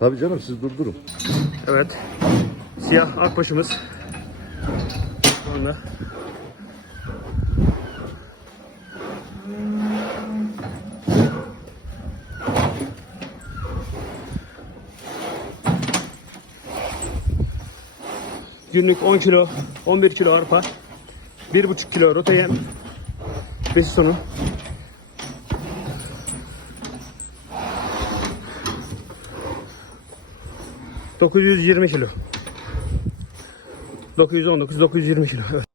Tabii canım siz durdurun. Evet. Siyah akbaşımız. Şu anda. Günlük 10 kilo, 11 kilo arpa, 1,5 kilo rota yem, besi sonu. ...920 kilo. 919, 920 kilo. Evet.